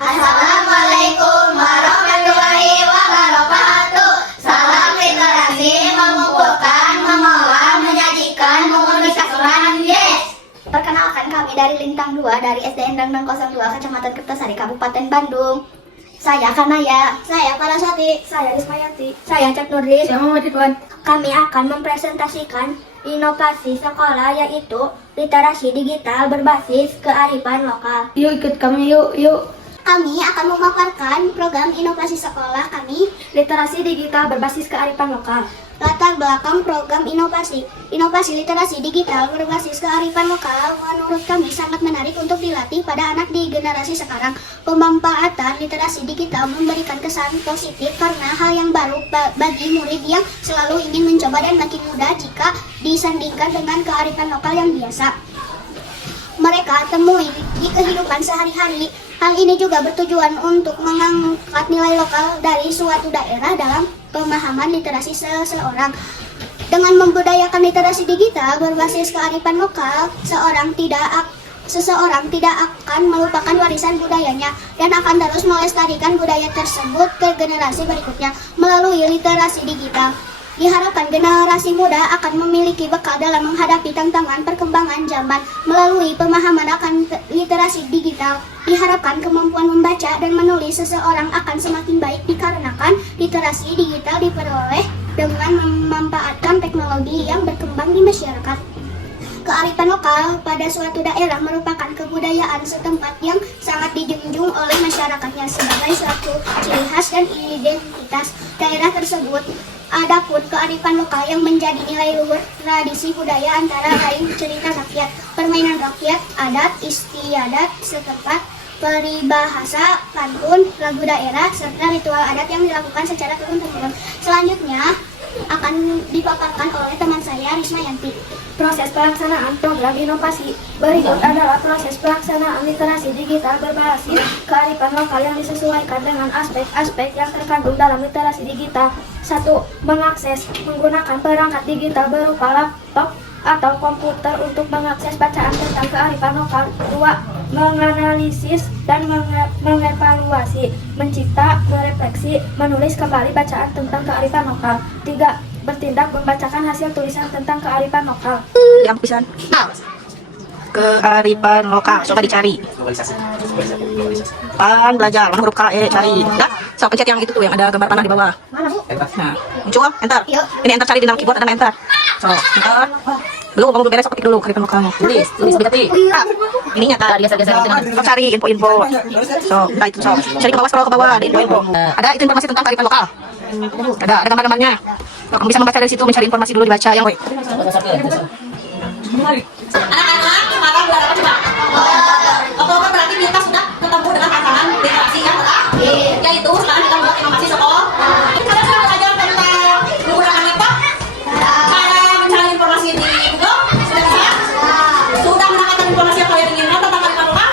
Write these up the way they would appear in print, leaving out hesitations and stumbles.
Assalamualaikum warahmatullahi wabarakatuh. Salam literasi mengumpulkan, mengolah, menyajikan, mengundi sasaran. Yes. Perkenalkan, kami dari Lintang 2 dari SD Endang 02 Kecamatan Kertosari Kabupaten Bandung. Saya Kanaya, Saya Parasati, saya Rismayanti, saya Cak Nurdin. Saya Muhammad Ridwan. Kami akan mempresentasikan inovasi sekolah, yaitu literasi digital berbasis kearifan lokal. Yuk ikut kami yuk. Kami akan memaparkan program inovasi sekolah kami, literasi digital berbasis kearifan lokal. Latar belakang program inovasi literasi digital berbasis kearifan lokal menurut kami sangat menarik untuk dilatih pada anak di generasi sekarang. Pemanfaatan literasi digital memberikan kesan positif karena hal yang baru bagi murid yang selalu ingin mencoba dan makin mudah jika disandingkan dengan kearifan lokal yang biasa mereka temui di kehidupan sehari-hari. Hal ini juga bertujuan untuk mengangkat nilai lokal dari suatu daerah dalam pemahaman literasi seseorang. Dengan membudayakan literasi digital berbasis kearifan lokal, seseorang tidak akan melupakan warisan budayanya dan akan terus melestarikan budaya tersebut ke generasi berikutnya melalui literasi digital. Diharapkan generasi muda akan memiliki bekal dalam menghadapi tantangan perkembangan zaman melalui pemahaman akan literasi digital. Diharapkan kemampuan membaca dan menulis seseorang akan semakin baik dikarenakan literasi digital diperoleh dengan memanfaatkan teknologi yang berkembang di masyarakat. Kearifan lokal pada suatu daerah merupakan kebudayaan setempat yang sangat dijunjung oleh masyarakatnya sebagai suatu ciri khas dan identitas daerah tersebut. Adapun kearifan lokal yang menjadi nilai luhur tradisi budaya antara lain cerita rakyat, permainan rakyat, adat istiadat setempat, peribahasa, pantun, lagu daerah, serta ritual adat yang dilakukan secara turun-temurun. Selanjutnya akan dipaparkan oleh teman saya, Rismayanti. Proses pelaksanaan program inovasi berikut adalah proses pelaksanaan literasi digital berbasis kearifan lokal yang disesuaikan dengan aspek-aspek yang terkandung dalam literasi digital. 1. Mengakses menggunakan perangkat digital berupa laptop atau komputer untuk mengakses bacaan tentang kearifan lokal. 2. Menganalisis dan mengevaluasi, mencipta, merefleksi, menulis kembali bacaan tentang kearifan lokal. 3. Bertindak membacakan hasil tulisan tentang kearifan lokal. Yang pisan kearifan lokal, coba dicari. Belajar, mana huruf K, cari. Dah, so pencet yang itu tuh yang ada gambar panah di bawah. Nah, muncul, enter. Ini enter, cari di dalam keyboard ada enter. So, enter. Belum, kamu beres, ketik dulu kearifan lokal. Tulis berarti. Ininya kan dia geser gitu. Cari info-info. So, itu so. Cari ke bawah, scroll ke bawah, ada info-info. Ada itu informasi tentang kearifan lokal. Ada gambar-gambarnya. Kamu bisa membaca dari situ, mencari informasi dulu dibaca yang Anak-anak, sekarang bulan apa coba? Oktober berarti kita sudah ketemu dengan tantangan literasi yang berat. Yaitu sekarang kita membuat inovasi sekolah. Kalian sudah belajar tentang menggunakan laptop? Cara mencari informasi di Google? Sudah bisa? Sudah mendapatkan informasi yang kalian inginkan tentang kearifan lokal?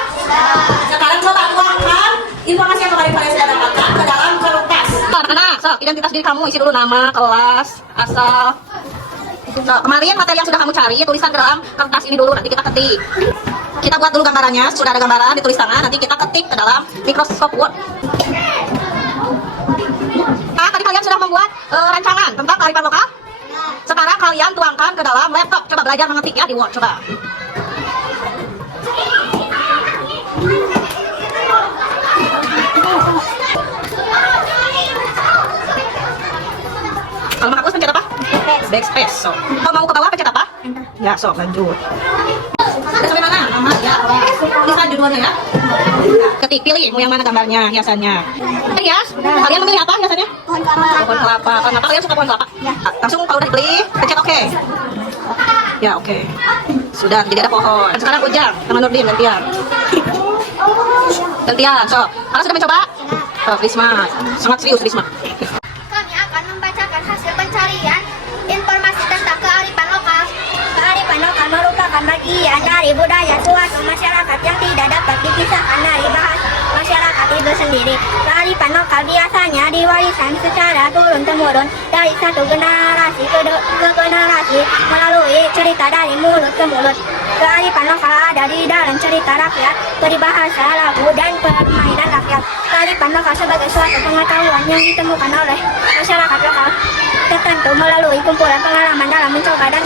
Sekarang coba tuangkan informasi yang kalian sudah dapatkan ke dalam kertas. Anak-anak, so, identitas diri kamu isi dulu nama, kelas, asal. So, kemarin materi yang sudah kamu cari, tulisan ke dalam kertas ini dulu, nanti kita ketik. Kita buat dulu gambarannya, sudah ada gambaran ditulis tangan, nanti kita ketik ke dalam Microsoft Word. Nah, tadi kalian sudah membuat rancangan tentang kearifan lokal. Sekarang kalian tuangkan ke dalam laptop. Coba belajar mengetik ya di Word, coba. Kalau menghapus pencet apa? Backspace. So, kalau mau ke bawah pencet apa? Ya, so lanjut. Udah sampai mana? Nama ya, tulisan judulnya ya. Ketik, pilih mau yang mana gambarnya, hiasannya. Hias? Kalian memilih apa hiasannya? Pohon kelapa. Pohon kelapa. Kenapa kalian suka pohon kelapa? Ya. Langsung kalau udah dipilih, pencet oke. Ya, oke. Sudah, jadi ada pohon. Dan sekarang Ujang sama Nurdin gantian. Gantian. So, kalian sudah mencoba? Oh, Risma. Sangat serius Risma. Kami akan membacakan hasil pencarian informasi tentang kearifan lokal. Kearifan lokal merupakan bagian dari budaya suatu masyarakat yang tidak dapat dipisahkan dari bahasa masyarakat itu sendiri. Kearifan lokal biasanya diwariskan secara turun-temurun dari satu generasi ke generasi melalui cerita dari mulut ke mulut. Kearifan lokal ada di dalam cerita rakyat, peribahasa, lagu, dan permainan rakyat. Kearifan lokal sebagai suatu pengetahuan yang ditemukan oleh masyarakat lokal tertentu melalui kumpulan pengalaman dalam mencoba dan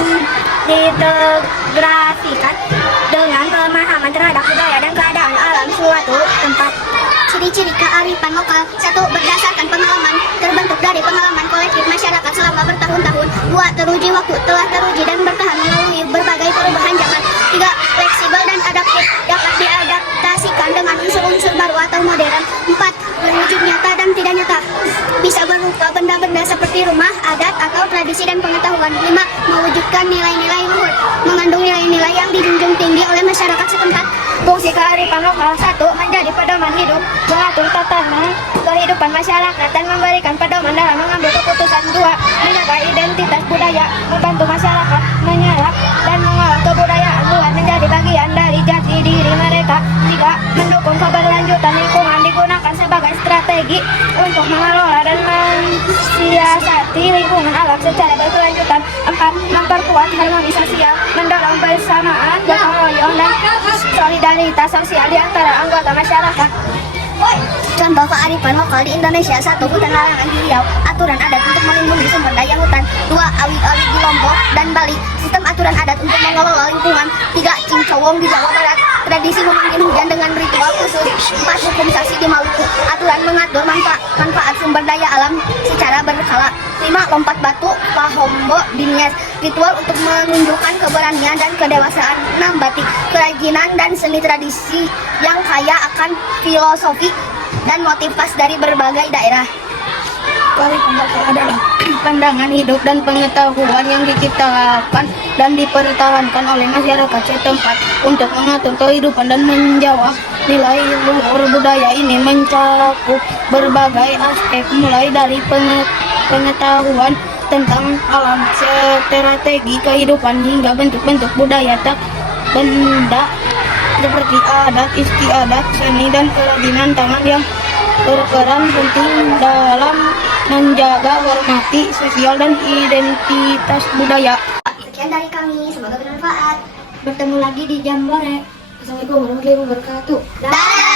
diintegrasikan dengan pemahaman terhadap budaya dan keadaan alam suatu tempat. Ciri-ciri kearifan lokal: 1. Berdasarkan pengalaman, terbentuk dari pengalaman kolektif masyarakat selama bertahun-tahun. 2. Teruji waktu, telah teruji dan bertahan melalui berbagai perubahan zaman. 3. Fleksibel dan adaptif, dapat diadaptasikan dengan unsur-unsur baru atau modern. 4. Berwujud nyata dan tidak nyata, bisa berupa benda-benda seperti rumah, adat, atau tradisi dan pengetahuan. 5. Mewujudkan nilai-nilai luhur, mengandung nilai-nilai yang dijunjung tinggi oleh masyarakat setempat. Fungsi kearifan lokal: 1. Menjadi pedoman hidup, mengatur tatanan kehidupan masyarakat dan memberikan pedoman dalam mengambil keputusan. 2. Menjaga identitas budaya, membantu masyarakat menyerap dan mengolah kebudayaan luar menjadi bagian dari jati diri mereka. 3. Mendukung keberlanjutan lingkungan, digunakan sebagai strategi untuk mengelola dan mensiasati lingkungan alam secara berkelanjutan. 4. Memperkuat harmonisasi, mendorong bersamaan, gotong royong, dan solidaritas sosial di antara anggota masyarakat. Contoh kearifan lokal di Indonesia: 1. Hutan larangan di Riau, aturan adat untuk melindungi sumber daya hutan. 2. Awit-awit di Lombok dan Bali, sistem aturan adat untuk mengelola lingkungan. 3. Cincowong di Jawa Barat, tradisi memanggil hujan dengan ritual khusus. 4. Hukum sasi di Maluku, aturan mengatur manfaat sumber daya alam secara berkala. 5. Lompat batu Pahombo di Nias, ritual untuk menunjukkan keberanian dan kedewasaan. 6. Batik, kerajinan dan seni tradisi yang kaya akan filosofi dan motif khas dari berbagai daerah. Kearifan lokal adalah pandangan hidup dan pengetahuan yang diciptakan dan dipertahankan oleh masyarakat setempat untuk mengatur kehidupan dan menjawab nilai luhur. Budaya ini mencakup berbagai aspek, mulai dari pengetahuan tentang alam, strategi kehidupan, hingga bentuk-bentuk budaya tak benda seperti adat istiadat, seni, dan kerajinan tangan yang berperan penting dalam menjaga hormati sosial dan identitas budaya. Sekian dari kami, semoga bermanfaat. Bertemu lagi di Jambore. Assalamualaikum warahmatullahi wabarakatuh. Dadah!